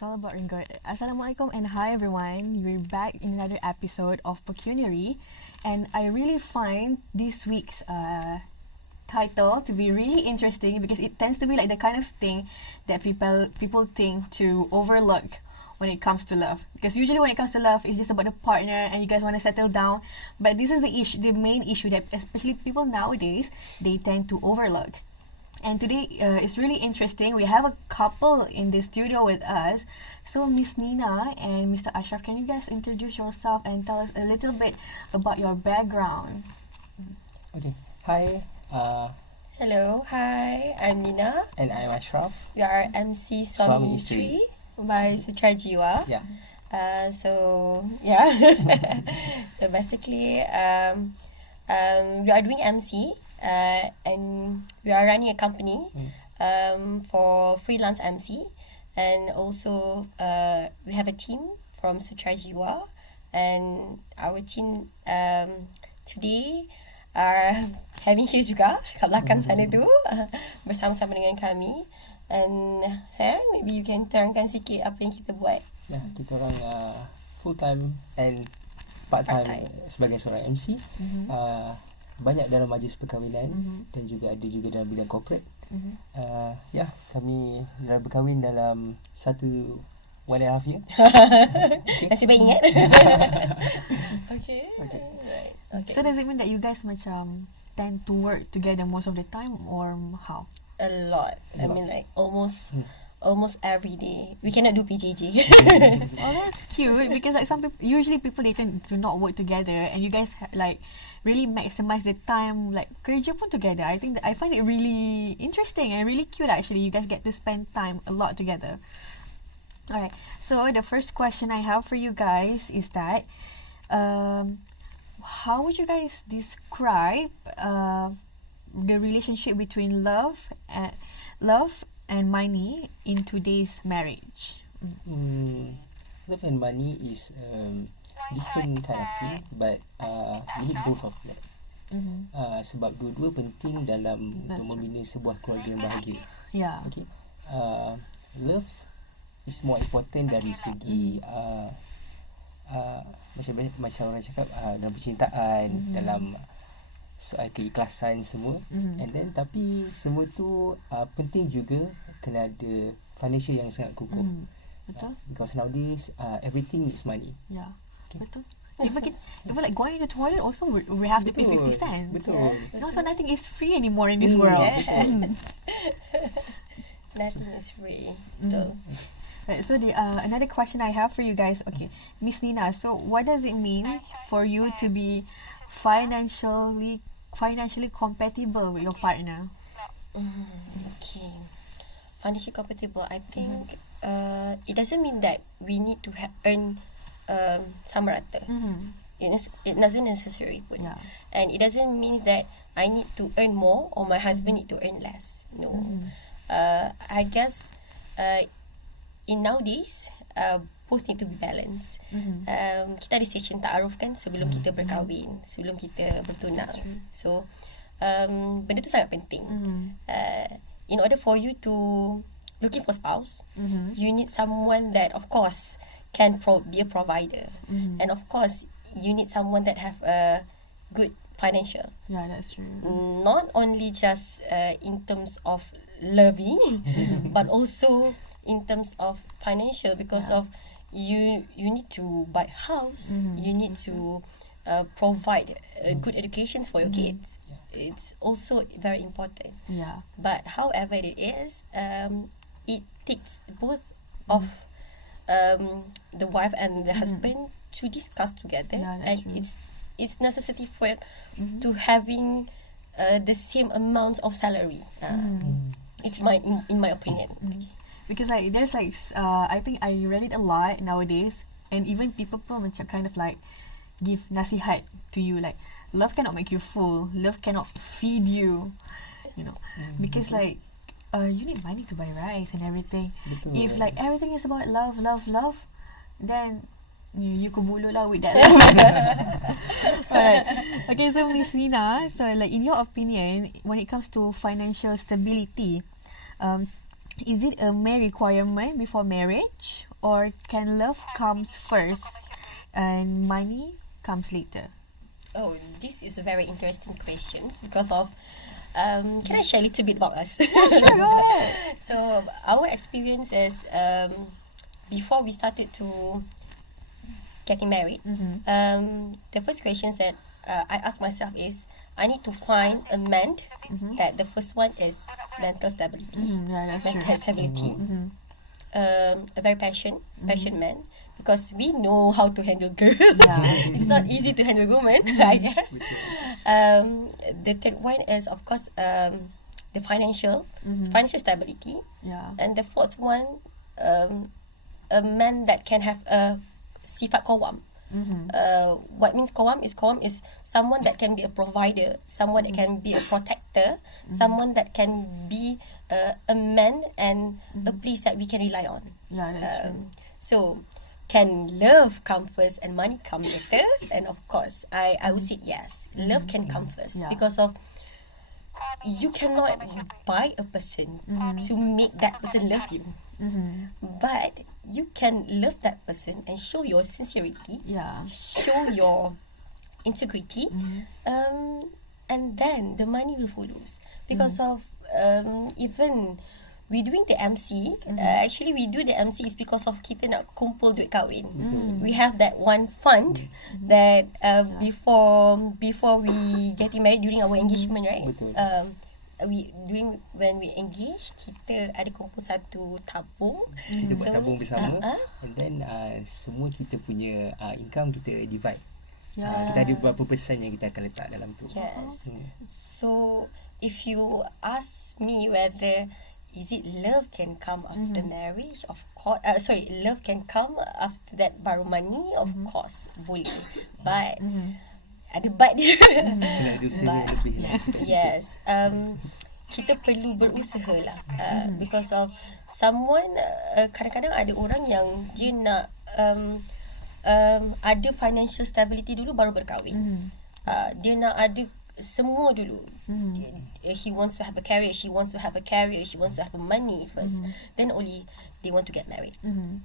It's all about ringgit. Assalamualaikum and hi everyone. We're back in another episode of PECUNIARY, and I really find this week's title to be really interesting because it tends to be like the kind of thing that people think to overlook when it comes to love. Because usually when it comes to love, it's just about the partner and you guys want to settle down. But this is the main issue that especially people nowadays, they tend to overlook. And today it's really interesting. We have a couple in the studio with us. So Miss Nina and Mr. Ashraf, can you guys introduce yourself and tell us a little bit about your background? Okay. Hi. Hello. Hi. I'm Nina. And I'm Ashraf. We are MC Swami Istri by Sutra Jiwa. Yeah. So basically, we are doing MC. And we are running a company for freelance MC, and also we have a team from Sutra Jiwa, and our team today are having here juga kat belakang sana tu bersama-sama dengan kami. And Sarah, maybe you can terangkan sikit apa yang kita buat. Ya, kita orang full time and part time sebagai seorang MC. Banyak dalam majlis perkahwinan dan juga ada juga dalam bidang corporate. Kami dah berkahwin dalam 1.5 year. Nasib baik ingat. Okay. So does it mean that you guys macam tend to work together most of the time or how? A lot. I mean like almost every day. We cannot do PJJ. Oh, that's cute because like usually people they tend to not work together, and you guys like really maximize the time like kerja pun together. I find it really interesting and really cute actually. You guys get to spend time a lot together. Alright, so the first question I have for you guys is that how would you guys describe the relationship between love and money in today's marriage? Love and money is different kind of thing, but we need both of that. Sebab dua-dua penting dalam untuk membina sebuah keluarga yang bahagia. Yeah. Okay. Love is more important dari segi macam orang cakap dalam percintaan, dalam soal keikhlasan semua. And then tapi semua tu penting juga kena ada financial yang sangat kukuh. Betul. Because nowadays everything is money. Yeah. Okay. Betul. Even like going to the toilet also we have to pay 50 cents. Betul. No, so nothing is free anymore in this world. Yes. Nothing is free. Right, so another question I have for you guys. Okay, Miss Nina. So what does it mean for you to be financially compatible with your partner? Okay. Financially compatible. I think it doesn't mean that we need to earn sama rata. It doesn't necessary pun. Yeah. And it doesn't mean that I need to earn more or my husband need to earn less. No. I guess in nowadays both need to be balanced. Kita ada session ta'aruf kan sebelum kita berkahwin, sebelum kita bertunang. So benda tu sangat penting. In order for you to looking for spouse, you need someone that of course can be a provider, and of course you need someone that have a good financial. Yeah, that's true. Not only just in terms of loving, but also in terms of financial, because of you need to buy house, you need to provide good educations for your kids. It's also very important. Yeah. But however it is, it takes both of the wife and the husband to discuss together, and true. it's necessary for to having the same amount of salary. It's in my opinion. Because like there's like I think I read it a lot nowadays, and even people macam kind of like give nasihat to you like love cannot make you full, love cannot feed you, you know, because like you need money to buy rice and everything. Betul. If like everything is about love, then you 𝐾𝐬𝐿 lah with that love. Alright. Okay, so Miss Nina, so like in your opinion, when it comes to financial stability, is it a mere requirement before marriage, or can love comes first and money comes later? Oh, this is a very interesting question because of. Can I share a little bit about us? Sure, go ahead. So our experience is before we started to getting married. The first questions that I ask myself is I need to find a man that the first one is mental stability, Yeah, that's true. mental stability, a very passionate man. Because we know how to handle girls. Yeah. It's not easy to handle women, I guess. The third one is, of course, the financial stability. Yeah. And the fourth one, a man that can have a sifat qawam. What means qawam is someone that can be a provider, someone that can be a protector, someone that can be a man and a place that we can rely on. Yeah, that's true. So, can love come first and money come later? And of course, I would say yes. Love can come first Yeah. because of you cannot buy a person to make that person love you. But you can love that person and show your sincerity, Yeah. show your integrity, and then the money will follow. Because of even we doing the MC, actually we do the MC is because of kita nak kumpul duit kahwin. We have that one fund that before we getting married during our engagement, right? Betul. When we engage, kita ada kumpul satu tabung. Kita buat tabung bersama, uh-uh. and then semua kita punya income kita divide. Yeah. Kita ada beberapa persen yang kita akan letak dalam tu. Yes. So if you ask me whether is it love can come after marriage, of course. Love can come after that baru money, of course boleh. But ada but dia. Kena ada usaha lebih lah. Yes. Kita perlu berusaha lah. Because of someone, kadang-kadang ada orang yang dia nak ada financial stability dulu baru berkahwin. Dia nak ada semua dulu. He wants to have a career, she wants to have a career, she wants to have money first. Then only they want to get married.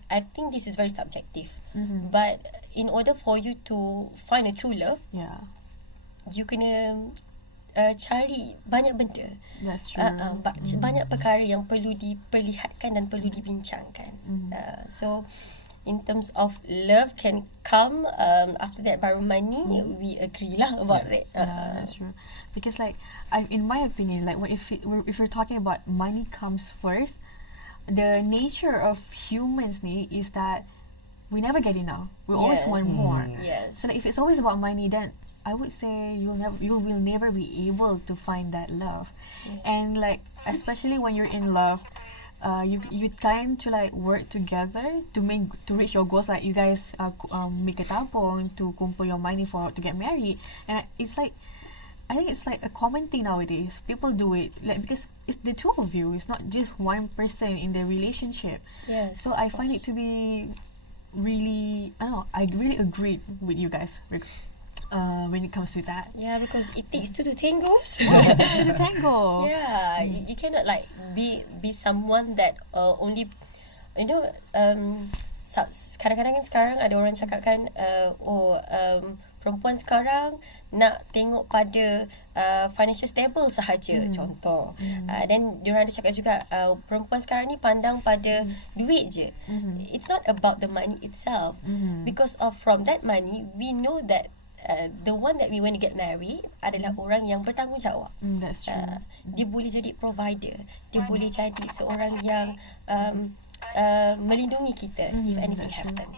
I think this is very subjective. But in order for you to find a true love, Yeah. you kena cari banyak benda. That's true. Banyak perkara yang perlu diperlihatkan dan perlu dibincangkan. So in terms of love can come after that baru money, we agree lah about it. Yeah, that's true. Because like, in my opinion, like if we're talking about money comes first, the nature of humans is that we never get enough. We always want more. Yes. So like, if it's always about money, then I would say you will never be able to find that love. And like, especially when you're in love, you tend to like work together to reach your goals. Like you guys make a tabung to kumpul your money to get married, and it's like, I think it's like a common thing nowadays. People do it like because it's the two of you. It's not just one person in the relationship. Yes. So I find it to be really, I really agree with you guys when it comes to that. Yeah, because it takes two to tango. Yes, it's to the tango. Yeah, you cannot like be someone that only, you know, kadang-kadang kan sekarang ada orang cakap kan, perempuan sekarang nak tengok pada financial stable sahaja, contoh. Then diorang ada cakap juga perempuan sekarang ni pandang pada duit je. It's not about the money itself. Because of from that money, we know that the one that we want to get married adalah orang yang bertanggungjawab. That's true. Dia boleh jadi provider. Dia boleh jadi seorang yang melindungi kita if anything happens.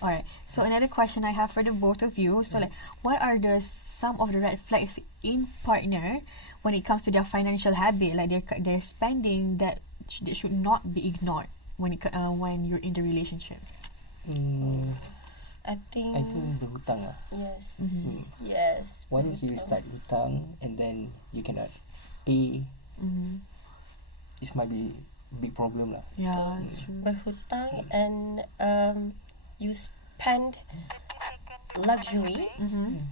Alright. So another question I have for the both of you. So like, what are some of the red flags in partner when it comes to their financial habit, like their spending that should not be ignored when you're in the relationship? I think berhutang lah. yes. Yes. Once you start hutang and then you cannot pay, it might be big problem lah. Yeah, that's true. Berhutang and you spend luxury,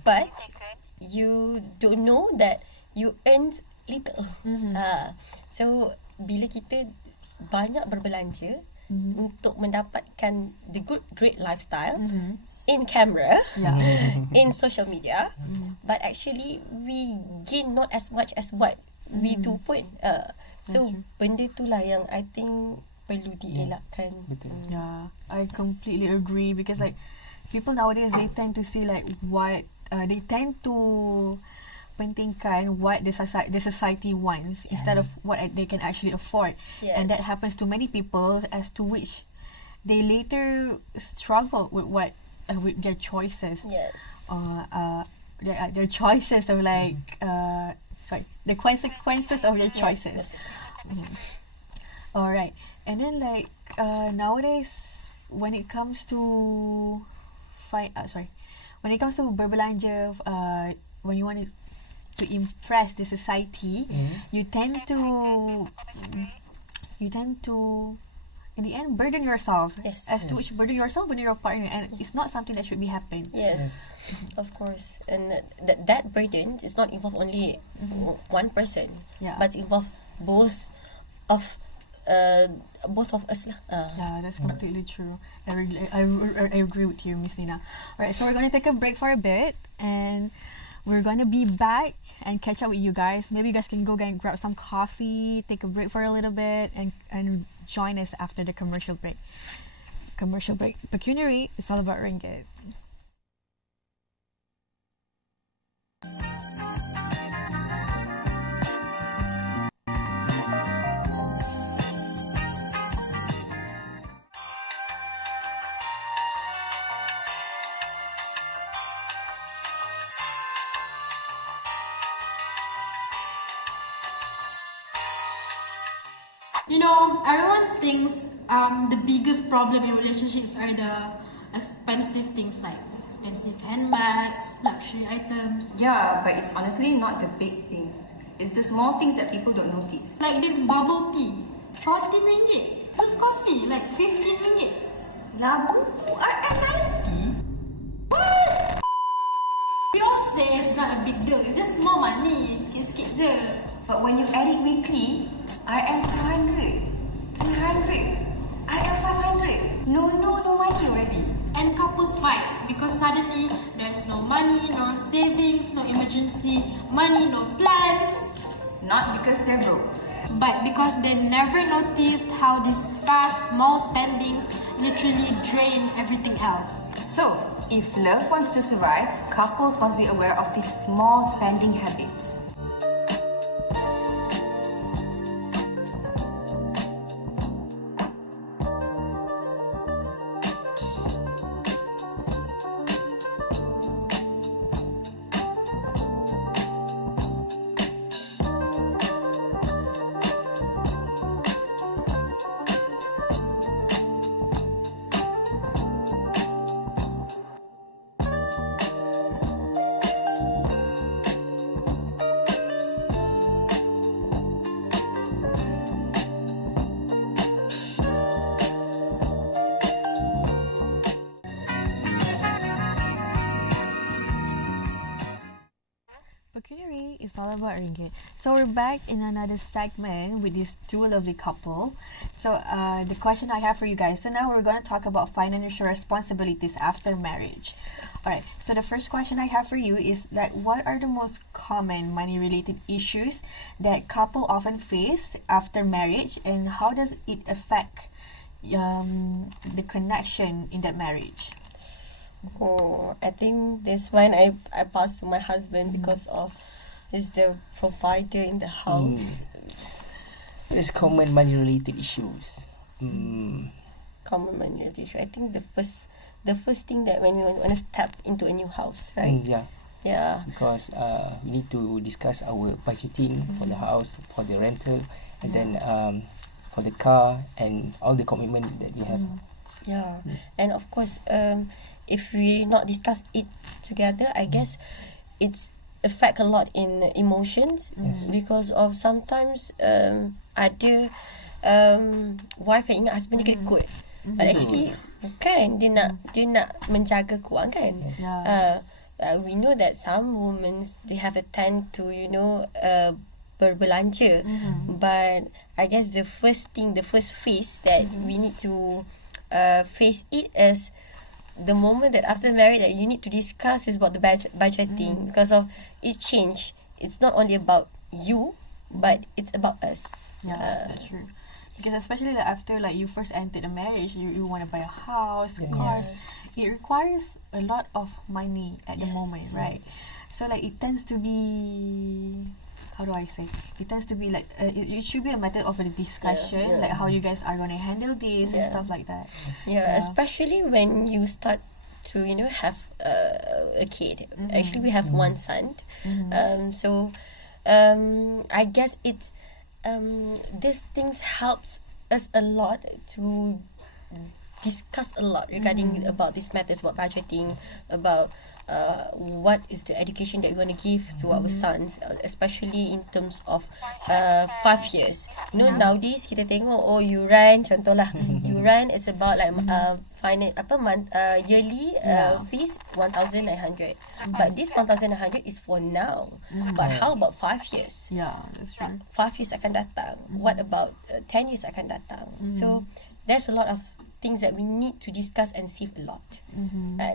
but you don't know that you earn little. So bila kita banyak berbelanja untuk mendapatkan the great lifestyle in camera, in social media, but actually we gain not as much as what we do pun. So benda itulah yang I think perlu dielakkan. Yeah, I completely agree, because like people nowadays, they tend to see like what they tend to pentingkan what the society wants instead of what they can actually afford. And that happens to many people, as to which they later struggle with with their choices. Their choices of like the consequences of their choices. Alright, and then like nowadays when it comes to berbelanja, when you want to impress the society, you tend to in the end burden yourself, as to which burden yourself, burden your partner, and it's not something that should be happening. Of course. And that burden is not involve only one person, but involve both of us lah. Yeah, that's completely true. I agree with you, Miss Nina. Alright, so we're going to take a break for a bit, and we're going to be back and catch up with you guys. Maybe you guys can go and grab some coffee, take a break for a little bit, and join us after the commercial break. Pecuniary, it's all about ringgit. You know, everyone thinks the biggest problem in relationships are the expensive things like expensive handbags, luxury items. Yeah, but it's honestly not the big things. It's the small things that people don't notice. Like this bubble tea, 14 ringgit. This coffee, like 15 ringgit. Labu RM90? What? We all say it's not a big deal. It's just small money, sikit-sikit je. But when you add it weekly, RM200, 300, RM500. No money already. And couples fight because suddenly there's no money, no savings, no emergency money, no plans. Not because they're broke, but because they never noticed how these fast, small spendings literally drain everything else. So, if love wants to survive, couples must be aware of these small spending habits. Pecuniary is all about ringgit. So we're back in another segment with this two lovely couple. So the question I have for you guys. So now we're going to talk about financial responsibilities after marriage. Alright, so the first question I have for you is that what are the most common money-related issues that couple often face after marriage, and how does it affect the connection in that marriage? Oh, I think this one I pass to my husband because of he's the provider in the house. There's common money related issues. Common money related issue. I think the first thing that when we want to step into a new house, right? Yeah. Because we need to discuss our budgeting for the house, for the rental, and then for the car and all the commitment that we have. And of course, if we not discuss it together, I guess it's affect a lot in emotions because of sometimes ada wife yang ingat husband dia ikut, but actually bukan, dia nak menjaga kewangan. Yeah. We know that some women they have a tend to berbelanja. But I guess the first phase that we need to face it is the moment that after marriage that you need to discuss is about the budgeting, because of it's change. It's not only about you, but it's about us. Yes, that's true. Because especially like after like you first entered a marriage, you want to buy a house, cars. It requires a lot of money at the moment, right? So like it tends to be, how do I say? It tends to be like it should be a matter of a discussion, like how you guys are gonna handle this and stuff like that. Especially when you start to have a kid. Actually, we have one son. So I guess it's these things helps us a lot to discuss a lot regarding about these matters, about budgeting, about what is the education that we want to give to our sons, especially in terms of 5 years. Nowadays kita tengok yuran, contohlah yuran is about like yearly fees 1,900, but this 1,900 is for now. But how about 5 years? That's true. 5 years akan datang. What about 10 years akan datang? So there's a lot of things that we need to discuss and save a lot.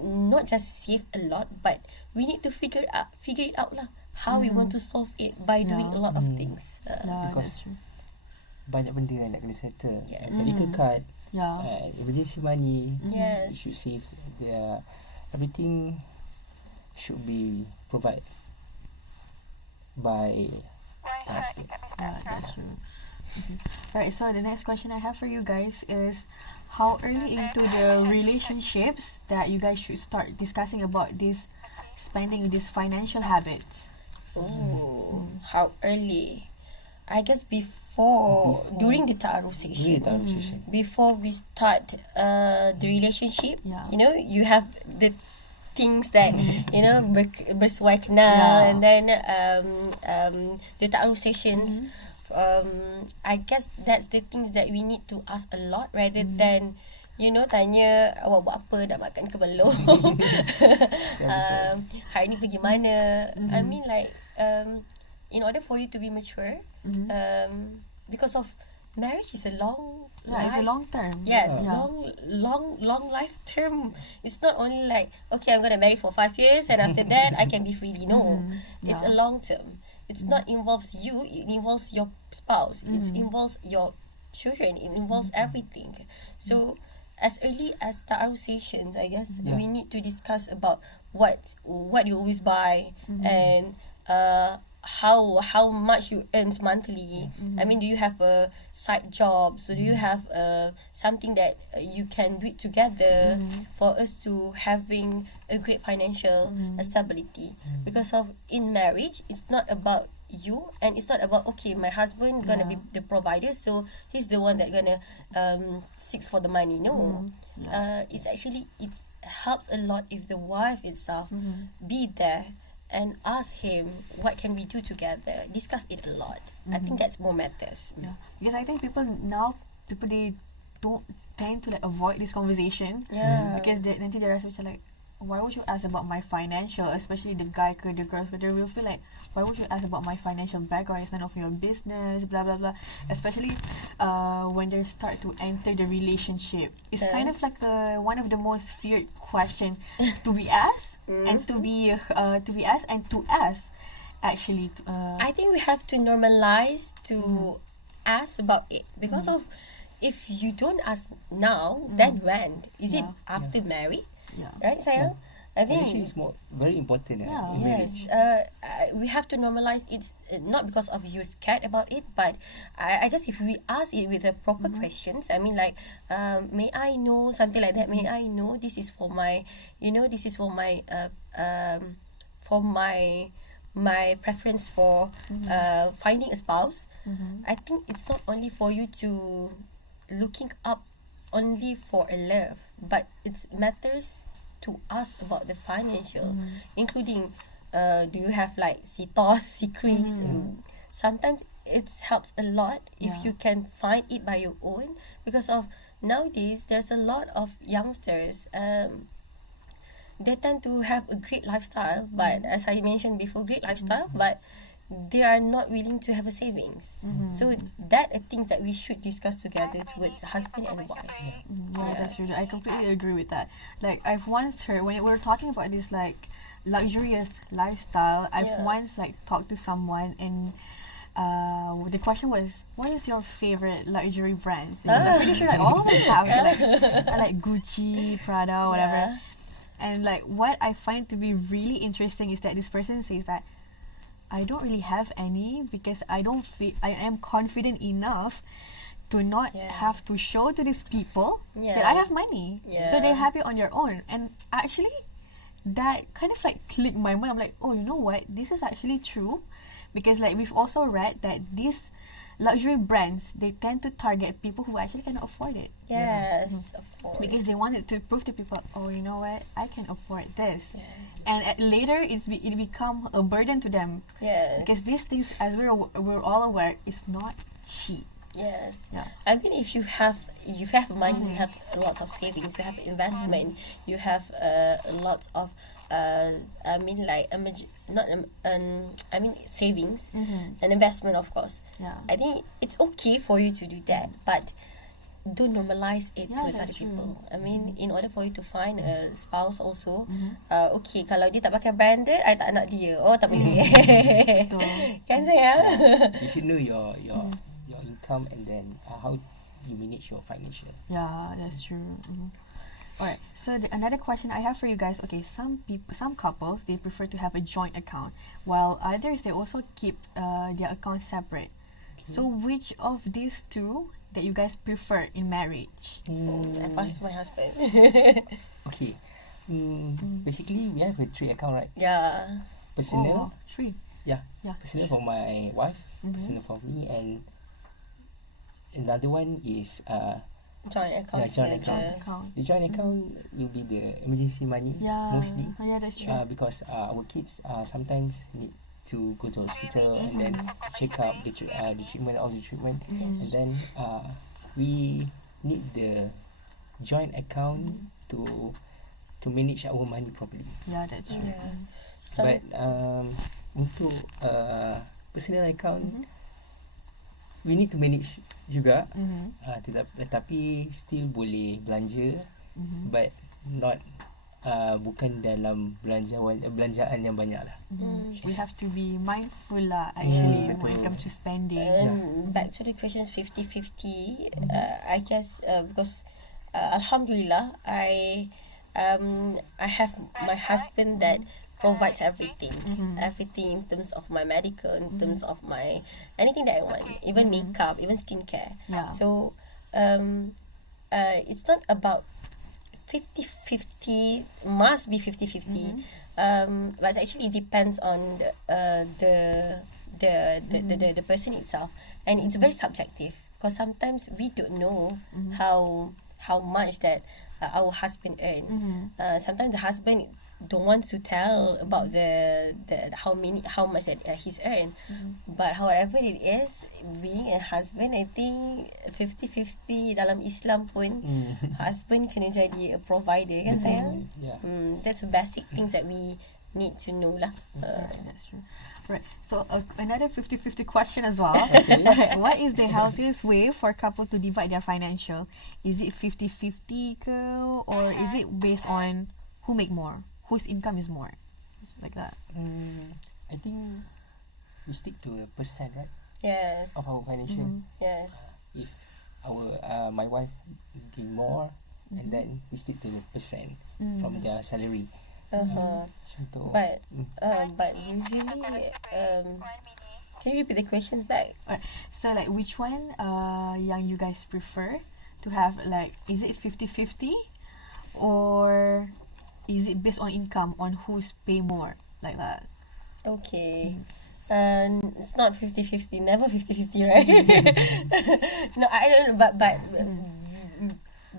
Not just save a lot, but we need to figure it out lah. How we want to solve it by doing a lot of things. Because banyak benda yang nak kena settle. Medical card, emergency money. You should save. Everything should be provided by the husband. That's true. Alright, so the next question I have for you guys is, how early into the relationships that you guys should start discussing about this spending, these financial habits? How early? I guess before during the ta'aruf session. Before we start the relationship, you have the things that bersuai kenal, and then the ta'aruf sessions. I guess that's the things that we need to ask a lot rather than tanya awak buat apa, dah makan ke belum, hari ni pergi mana. I mean like in order for you to be mature, because of marriage is a long it's a long term. Long life term. It's not only like, okay, I'm gonna marry for 5 years and after that I can be free. No, it's a long term. It's not involves you, it involves your spouse, it involves your children, it involves everything. So as early as ta'aruf sessions, I guess we need to discuss about what you always buy, and how much you earn monthly. I mean, do you have a side job? So do you have something that you can do it together for us to having a great financial stability? Because of in marriage, it's not about you, and it's not about, okay, my husband gonna be the provider, so he's the one that gonna seek for the money. No, it's actually, it helps a lot if the wife itself be there and ask him, what can we do together? Discuss it a lot. I think that's more matters. Because I think people they don't tend to like avoid this conversation. Because nanti dia rasa macam like, why would you ask about my financial, especially the guy ke the girls, they will feel like, why would you ask about my financial background? It's none of your business, blah blah blah. Especially when they start to enter the relationship, it's kind of like one of the most feared question to be asked, and to be asked and to ask. Actually, I think we have to normalize to ask about it, because of if you don't ask now, then when? Is it after marriage? Right, sayang? I think it's very important. Yes, we have to normalize it, not because of you scared about it, but I guess if we ask it with the proper questions, I mean like, may I know, something like that, may I know, this is for my, this is for my my preference for finding a spouse. I think it's not only for you to looking up only for a love, but it matters to ask about the financial, including do you have like secrets? Sometimes it helps a lot if you can find it by your own, because of nowadays there's a lot of youngsters, they tend to have a great lifestyle, but as I mentioned before, great lifestyle, but they are not willing to have a savings. So that are things that we should discuss together towards husband and wife. Yeah, that's true. I completely agree with that. Like, I've once heard, when we were talking about this, like, luxurious lifestyle, I've once, like, talked to someone, and the question was, what is your favorite luxury brands? Because I'm pretty sure, like, all of us have, like Gucci, Prada, whatever. Yeah. And, like, what I find to be really interesting is that this person says that I don't really have any because I don't feel I am confident enough to not have to show to these people that I have money. So they're happy on your own. And actually, that kind of like clicked my mind. I'm like, oh, you know what? This is actually true, because like we've also read that these luxury brands, they tend to target people who actually cannot afford it. Yes, of course. Because they wanted to prove to people, oh, you know what? I can afford this. And later, it become a burden to them. Yes. Because these things, as we're all aware, is not cheap. Yes. Yeah. I mean, if you have money, you have lots of savings, you have investment, you have a lot of I mean, like savings and investment, of course. Yeah. I think it's okay for you to do that, but don't normalize it towards other that's true. people. I mean, in order for you to find a spouse also, okay, kalau dia tak pakai branded, I tak nak dia. Oh, tak boleh. Kan sayang? You should know your income, and then how you manage your financial. Yeah, that's true. Alright, so another question I have for you guys. Okay, some couples, they prefer to have a joint account, while others, they also keep their accounts separate. So which of these two that you guys prefer in marriage? I pass to my husband. Okay. Basically, we have a 3 account, right? Yeah. Personal. Oh, 3. Yeah. Yeah. Personal for my wife, personal for me, and another one is Joint account. joint together. Account. the joint account will be the emergency money mostly. Yeah, that's true. Because our kids sometimes need to go to hospital and then check up the treatment, and then we need the joint account to manage our money properly. Yeah, that's true. So, But untuk personal account, we need to manage juga, tetapi still boleh belanja, but not bukan dalam belanjaan yang banyak lah. We have to be mindful lah, actually, when it comes to spending. and back to the questions 50-50, I guess because Alhamdulillah, I have my husband that provides everything in terms of my medical, in terms of my anything that I want, even makeup, even skincare. So it's not about 50-50, must be 50-50, but actually it depends on the person itself, and it's very subjective, because sometimes we don't know how much that our husband earn. Sometimes the husband don't want to tell about the how much that he's earned, but however it is, being a husband, I think 50-50 dalam Islam pun husband kena jadi a provider, kan sayang? That's the basic things that we need to know lah. That's true. Right. So another 50-50 question as well. What is the healthiest way for a couple to divide their financial? Is it 50-50 ke, or is it based on who make more? Whose income is more? Like that. I think we stick to a percent, right? Yes. Of our financial. Yes. If our my wife gain more, and then we stick to the percent from their salary. Contoh. But usually, can you repeat the questions back? Alright. So like, which one yang you guys prefer to have? Like, is it 50-50, or is it based on income, on who's pay more, like that? Okay. It's not 50-50, never 50-50, right? No, I don't know, but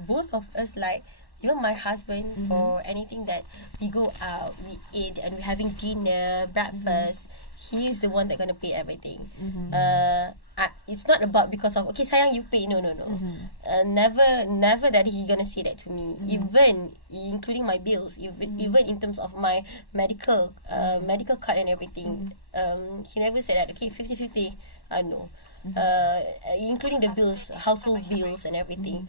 both of us, like, even my husband, for anything that we go out, we eat, and we're having dinner, breakfast, he's the one that's gonna pay everything. it's not about because of okay sayang you pay, no. Never that he gonna say that to me, even including my bills, even in terms of my medical card and everything. He never said that okay 50-50. No. Including the bills, household bills and everything.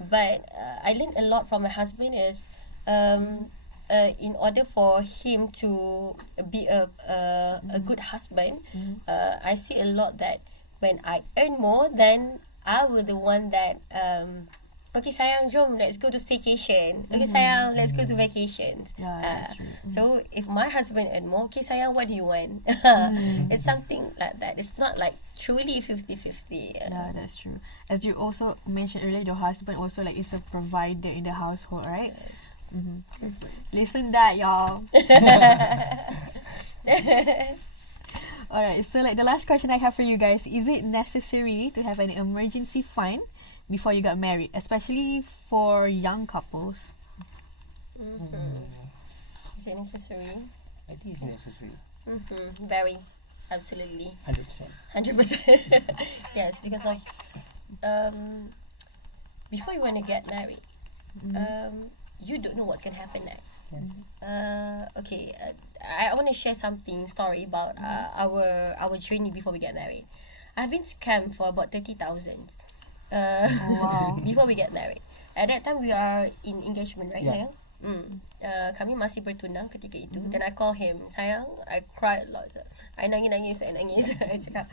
But I learned a lot from my husband is in order for him to be a good husband, I see a lot that when I earn more, then I will the one that okay sayang, jom let's go to staycation. Okay sayang, let's go to vacations. That's true. So if my husband earn more, okay sayang, what do you want? It's something like that. It's not like truly 50-50. Yeah, that's true. As you also mentioned earlier, your husband also like is a provider in the household, right? Yes. Listen that, y'all. Alright, so like the last question I have for you guys, is it necessary to have an emergency fund before you got married, especially for young couples? Is it necessary? I think it's necessary. Very. Absolutely. 100%. 100%. Yes, because of before you want to get married, you don't know what's going to happen next. Okay, I want to share story about our journey before we get married. I've been scammed for about 30,000 before we get married. At that time we are in engagement, right? Yeah. Kami masih bertunang ketika itu. Then I call him, sayang, I cried a lot. I nangis. I cakap,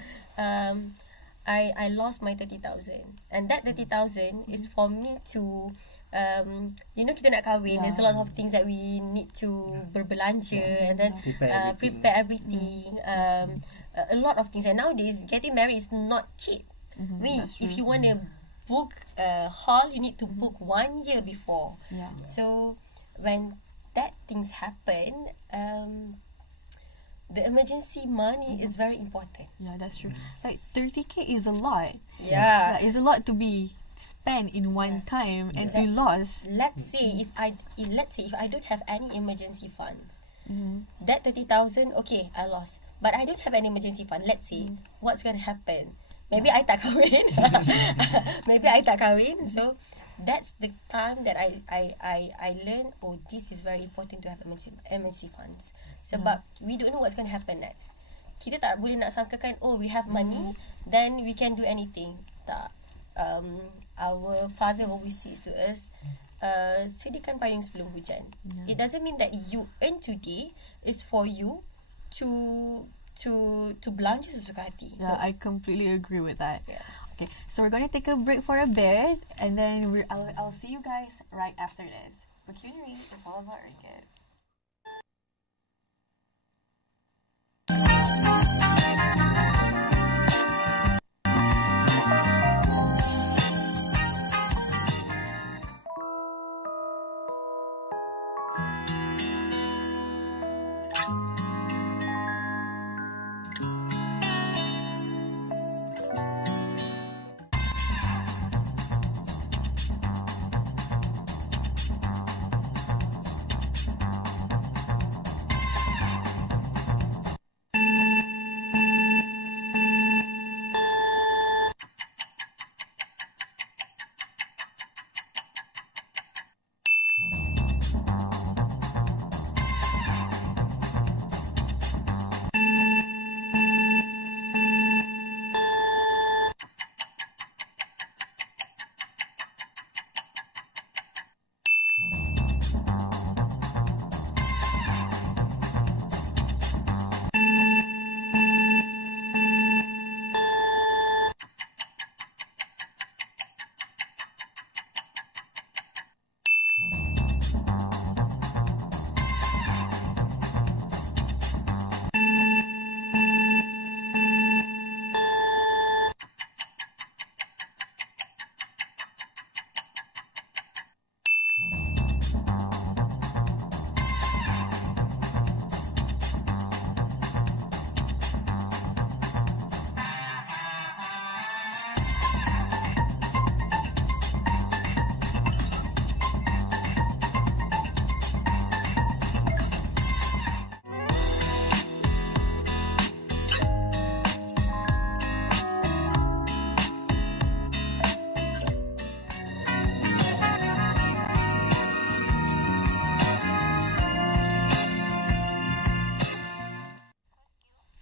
I lost my 30,000, and that 30,000 is for me to kita nak kahwin. There's a lot of things that we need to berbelanja and then prepare everything. A lot of things. And nowadays, getting married is not cheap. I mean, if you want to book a hall, you need to book 1 year before. Yeah. So when that things happen, the emergency money is very important. Yeah, that's true. Like 30k is a lot. Yeah. It's a lot to be spent in one time and to lose. Let's say if I don't have any emergency funds, that 30,000, okay, I lost. But I don't have any emergency fund. Let's say what's gonna happen? Maybe I tak kahwin. So that's the time that I learned. Oh, this is very important to have emergency funds. Sebab we don't know what's gonna happen next. Kita tak boleh nak sangkakan, oh, we have money, then we can do anything. Tak. Our father always says to us, sediakan payung sebelum hujan. It doesn't mean that you earn today is for you to belanja sesuka hati. Yeah, I completely agree with that. Yes. Okay, so we're going to take a break for a bit, and then I'll see you guys right after this. PECUNIARY is all about ringgit.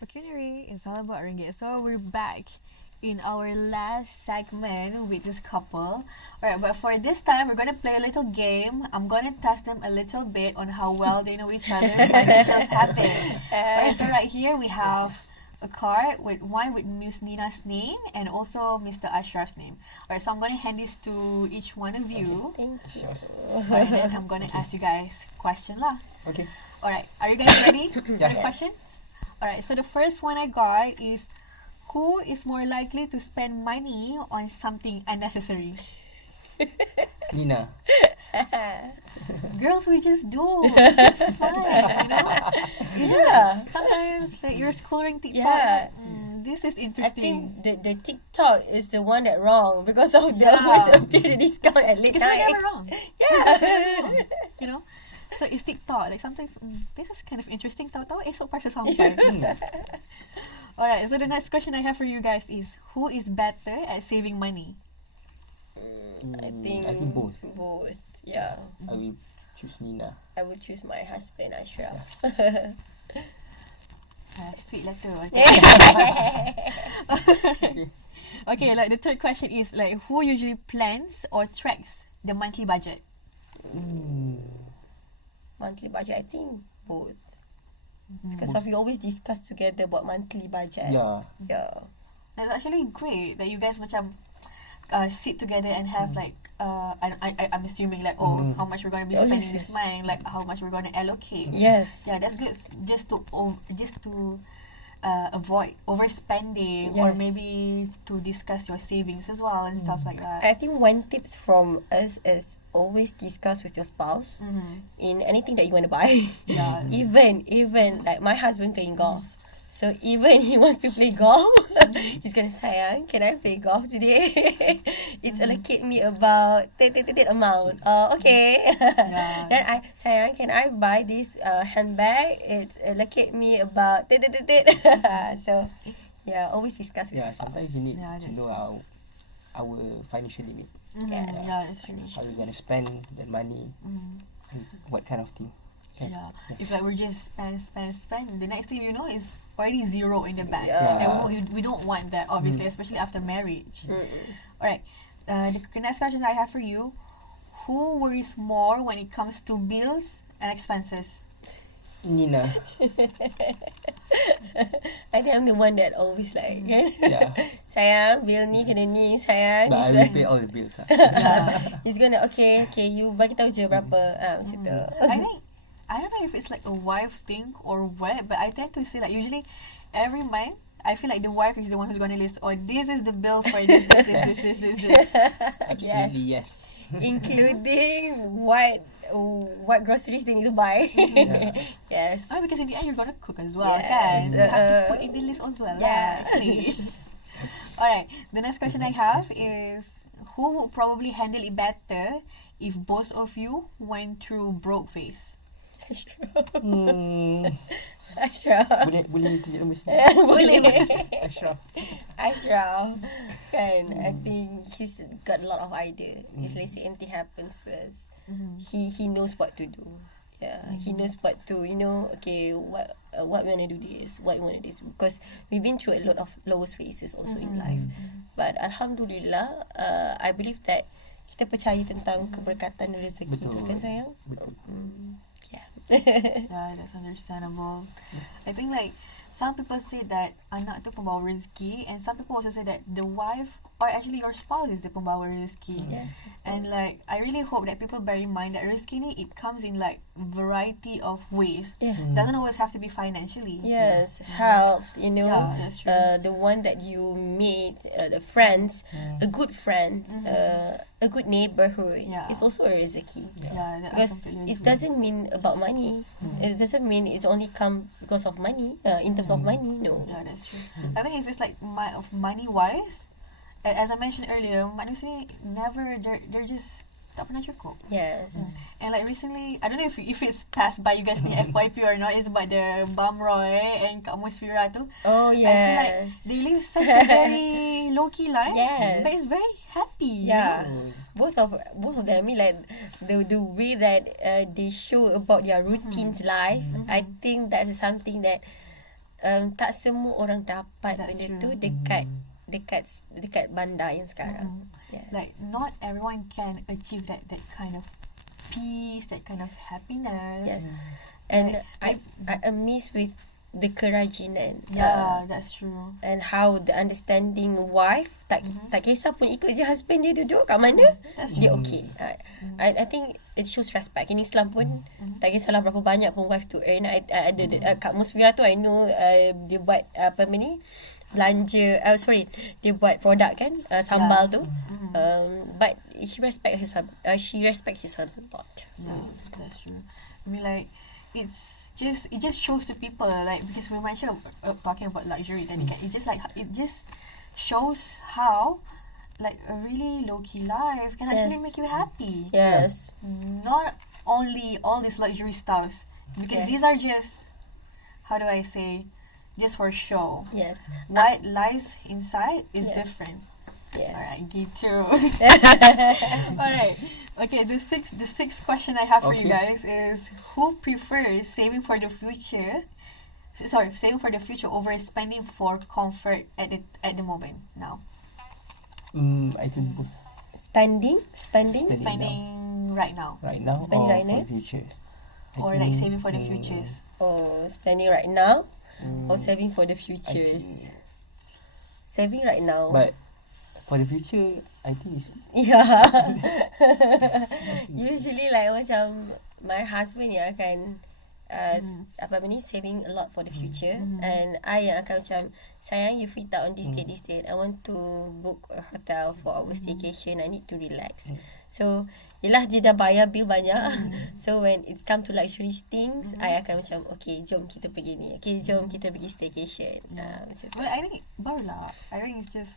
Pecuniary is all about ringgit. So we're back in our last segment with this couple. Alright, but for this time, we're gonna play a little game. I'm gonna test them a little bit on how well they know each other. Financials happen. Alright, so right here we have a card with Miss Nina's name and also Mr. Ashraf's name. Alright, so I'm gonna hand this to each one of you. Thank you. Alright, then I'm gonna ask you guys question lah. Okay. Alright, are you guys ready for the Yes. question? Alright, so the first one I got is, who is more likely to spend money on something unnecessary? Nina. Girls, we just do. It's just fun, you know? Yeah. Sometimes like you're scrolling TikTok. Yeah. This is I interesting. think the TikTok is the one that wrong because of the Yeah. always appear the discount at late Because we're night. never wrong. Yeah. You know? So it's TikTok. Like sometimes, this is kind of interesting. Tahu-tahu esok pasal sampai. Alright, so the next question I have for you guys is, who is better at saving money? I think both. Both. Yeah. I will choose Nina. I would choose my husband Ashraf. Sweet letter. Okay. Okay, like the third question is like, who usually plans or tracks the monthly budget? Monthly budget, I think both. Because of we always discuss together about monthly budget. Yeah. Yeah. That's actually great that you guys macam sit together and have like I'm assuming like how much we're gonna be Oh, spending yes, this yes. month, like how much we're gonna allocate. Yes. Yeah, that's good. Just to avoid overspending or Yes. maybe to discuss your savings as well and stuff like that. I think one tips from us is always discuss with your spouse in anything that you want to buy. Yeah. even like my husband playing golf. So even he wants to play golf, he's gonna sayang, can I play golf today? It's allocate me about that amount. Okay. Yeah. Then I sayang, can I buy this handbag? It's allocate me about that. So yeah, always discuss with Yeah, your spouse. sometimes you need Yeah, to that's know our financial limit. Yes. Yeah, that's true. How we're gonna spend that money and what kind of thing. Yes. Yeah. If like we just spend, the next thing you know is already zero in the bank. Yeah. And we don't want that, obviously, especially after marriage. Alright, the next question I have for you, who worries more when it comes to bills and expenses? Nina. I think I'm the one that always like Yeah. sayang, bill ni kena ni, sayang. But I He's will like- pay all the bills. He's gonna okay, you bagi tahu je berapa macam tu. I think, I don't know if it's like a wife thing or what, but I tend to say like usually every month, I feel like the wife is the one who's going to list, oh, this is the bill for this. Absolutely yes. Including what groceries they need to buy. Yes. Oh, because in the end you're going to cook as well, Yes. kan? So you have to put in the list as well. Yeah. Alright, the next question I next have question. is, who would probably handle it better if both of you went through broke phase? Ashraf. Boleh tunjuk nombor sini. Boleh. Ashraf. Ashraf. Kan, I think he's got a lot of idea. If let's say anything happens to us, he knows what to do. Yeah, he knows what to, okay, what we want to do this, what we want to do this. Because we've been through a lot of lowest phases also in life. But Alhamdulillah, I believe that kita percaya tentang keberkatan rezeki tu kan sayang? Betul. Yeah. Yeah, that's understandable. I think like some people say that anak tu pembawa rezeki, and some people also say that the wife or actually your spouse is the pembawa rezeki. Yes. And like I really hope that people bear in mind that rezeki ni, it comes in like variety of ways. Yes. Doesn't always have to be financially. Yes, health, Yeah, that's true. the one that you meet, the friends, a good friend, a good neighborhood. Yeah. It's also a rezeki. Yeah, that I Because completely it agree. doesn't mean about money. It doesn't mean it's only come because of money. In terms of money, no. Yeah, that's true. I think if it's like of money wise, as I mentioned earlier, manusia ni never they're just tak pernah cukup. Yes. And like recently, I don't know if it's passed by you guys punya FYP or not. It's about the Bam Roy and Kak Musfira tu. Oh I feel like yes. they live such a very low key life, Yes. but it's very happy. Yeah. Both of them. I mean, like the way that they show about their routines life. I think that is something that tak semua orang dapat That's benda true. tu dekat bandar yang sekarang. Yes. Like not everyone can achieve that kind of peace, that kind of happiness. Yes. And Like, I amazed with the kerajinan. Yeah, that's true. And how the understanding wife tak kisah pun ikut je husband dia duduk kat mana, That's dia true. okay. I think it shows respect. In Islam pun tak kisahlah berapa banyak pun wife to earn. Kat Musfirah tu I know dia buat belanja, dia buat produk kan, sambal tu. But she respect his husband a lot. Yeah, that's true. I mean, like, it just shows to people, like, because we mentioned talking about luxury, then it just shows how, like, a really low-key life can actually make you happy. Yes. Not only all these luxury stuffs, because these are just, how do I say, just for show. Yes. What lies inside is Yes. different. Yes. Alright, gitu. Alright. Okay, the sixth question I have for you guys is, who prefers saving for the future over spending for comfort at the moment now? I think both. Spending Spending right now. Right now Spending or right now? for futures. Or like saving for the futures. or spending right now or saving for the futures. Saving right now. But for the future, I think it's Yeah. Usually like macam my husband yang akan saving a lot for the future, and I yang akan macam, sayang, you free tak on this date, I want to book a hotel for our staycation, I need to relax. So yelah, dia dah bayar bil banyak. So when it come to luxury things, I akan macam, okay, jom kita pergi ni, okay, jom kita pergi staycation. Macam tu. Well, I think barulah. I think it's just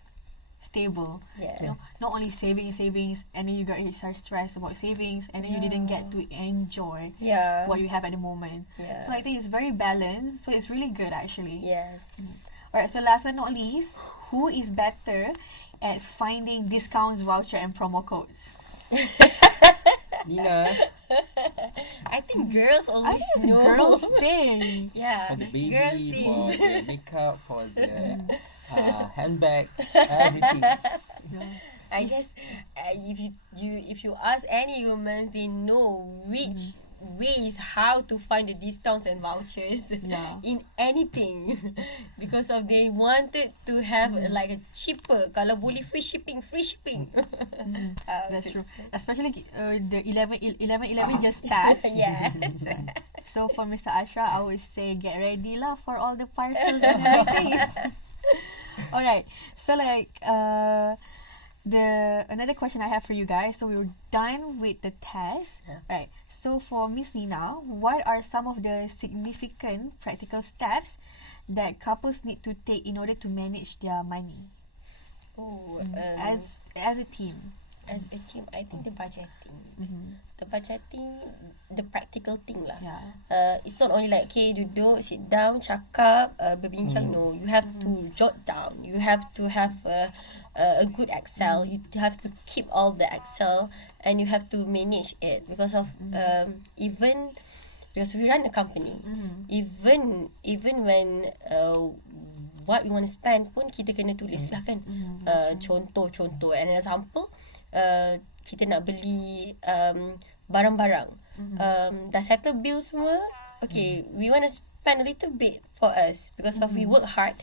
stable. Yes. You know, not only savings, and then you got start stressed about savings, and then you didn't get to enjoy Yeah. what you have at the moment. Yeah. So I think it's very balanced. So it's really good actually. Yes. Alright. So last but not least, who is better at finding discounts, voucher, and promo codes? Nina I think girls I always think it's a know. girl's thing. Yeah. for the girls baby, thing. for the makeup, for the handbag, everything. I guess if you ask any woman, they know which ways how to find the discounts and vouchers in anything, because of they wanted to have like a cheaper, kalau boleh free shipping. That's true. Especially the 11 just passed. Yes. So for Mr. Ashra, I would say get ready lah for all the parcels and everything. Alright, so like another question I have for you guys. So we're done with the test, right? So for Miss Nina, what are some of the significant practical steps that couples need to take in order to manage their money as a team? As a team, I think the budgeting. The budgeting, the practical thing lah. Yeah. It's not only like, okay, duduk, sit down, cakap, berbincang. No, you have to jot down. You have to have a good Excel. You have to keep all the Excel, and you have to manage it because of because we run a company. Even when what we want to spend pun kita kena tulis lah kan. Contoh an example, kita nak beli barang-barang, dah settle bill semua. Okay, we want to spend a little bit for us because of we work hard.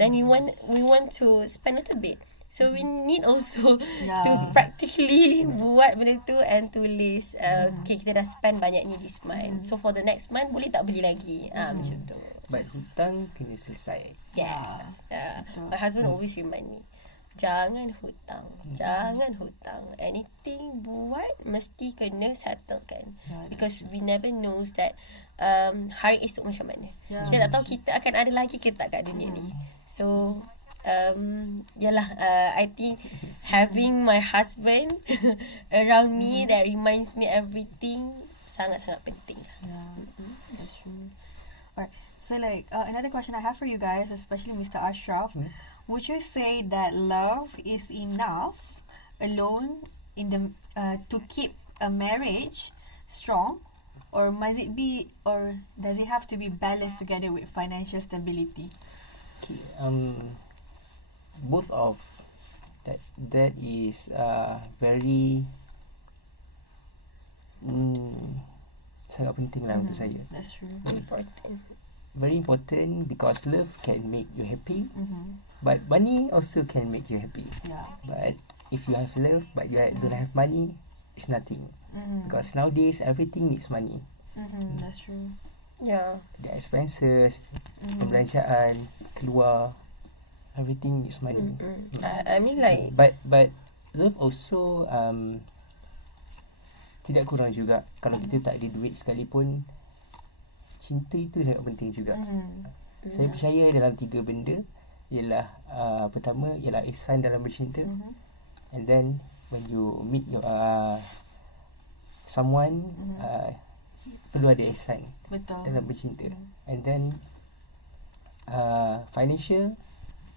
Then we want to spend a little bit. So we need also to practically buat benda tu and tulis, okay, kita dah spend banyak ni this month. So for the next month boleh tak beli lagi? Macam tu. But hutang kena selesai. Yes. My husband always remind me, jangan hutang. Anything buat mesti kena settlekan, because we never knows that hari esok macam mana. Kita tak tahu kita akan ada lagi ke tak kat dunia ni. So I think having my husband around me that reminds me everything sangat-sangat penting. That's true. Alright, so like another question I have for you guys, especially Mr. Ashraf, would you say that love is enough alone in the to keep a marriage strong, or must it be, or does it have to be balanced together with financial stability? Okay, both of that is very sangat penting lah untuk saya. That's true. Important. Very important because love can make you happy, but money also can make you happy. Yeah. But if you have love but you don't have money, it's nothing. Because nowadays everything needs money. That's true. Yeah. The expenses, pembelanjaan, keluar, everything needs money. I mean like But love also tidak kurang juga. Kalau kita tak ada duit sekalipun, cinta itu sangat penting juga. Saya percaya dalam 3 benda. Ialah pertama ialah ihsan dalam bercinta. And then when you meet your someone, perlu ada ihsan Betul. dalam bercinta. And then financial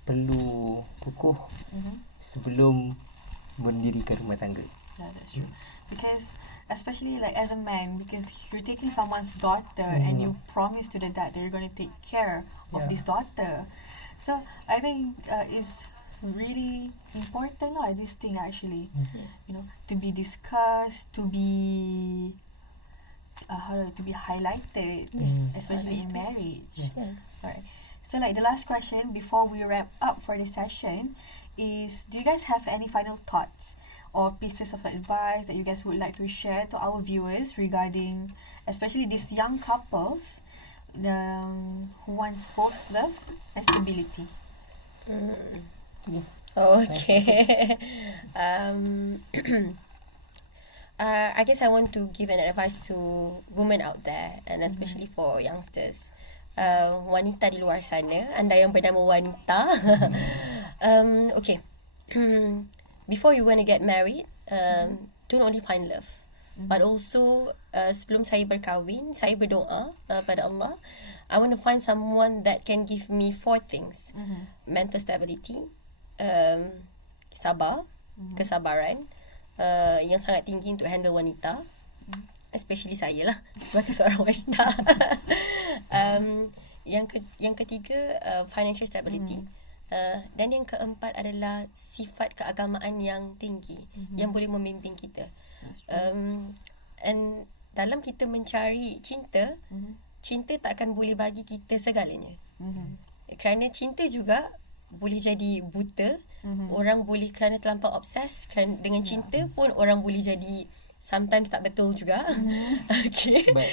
perlu kukuh sebelum mendirikan rumah tangga. Yeah, that's true. Because especially like as a man, because you're taking someone's daughter and you promise to the dad that you're going to take care of this daughter. So I think it's really important lah, this thing actually. You know, to be discussed, to be to be highlighted, especially in marriage. yes. Alright. So like the last question before we wrap up for this session is, do you guys have any final thoughts or pieces of advice that you guys would like to share to our viewers regarding especially these young couples who wants both love and stability? Okay. I guess I want to give an advice to women out there, and especially for youngsters. Wanita di luar sana, anda yang bernama wanita. Okay. Before you want to get married, don't only find love, but also sebelum saya berkahwin, saya berdoa pada Allah, I want to find someone that can give me 4 things: mental stability, sabar, kesabaran, yang sangat tinggi untuk handle wanita, especially saya lah sebagai seorang wanita. Yang ketiga, financial stability. Dan yang keempat adalah sifat keagamaan yang tinggi yang boleh memimpin kita. And dalam kita mencari cinta, cinta tak akan boleh bagi kita segalanya. Kerana cinta juga boleh jadi buta. Orang boleh kerana terlampau obses dengan cinta pun orang boleh jadi sometimes tak betul juga. Okay. But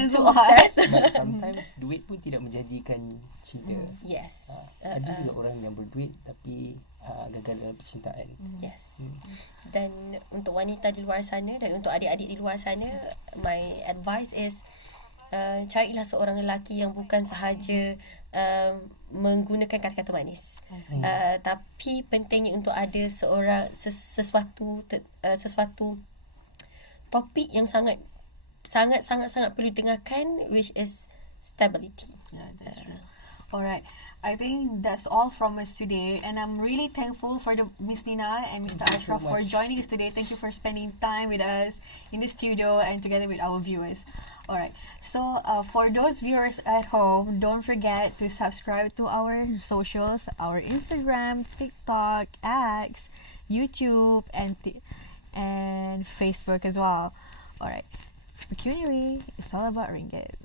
Too obsessed. But sometimes duit pun tidak menjadikan cinta. Yes. Ada juga orang yang berduit tapi gagal dalam percintaan. Yes. Dan untuk wanita di luar sana dan untuk adik-adik di luar sana, my advice is carilah seorang lelaki yang bukan sahaja menggunakan kata-kata manis, tapi pentingnya untuk ada sesuatu topik yang sangat perlu dengarkan, which is stability. Yeah, that's true. Alright, I think that's all from us today, and I'm really thankful for Miss Nina and Mr. Ashraf for joining us today. Thank you for spending time with us in the studio and together with our viewers. Alright, so for those viewers at home, don't forget to subscribe to our socials, our Instagram, TikTok, X, YouTube, and Facebook as well. Alright, PECUNIARY, it's all about ringgit.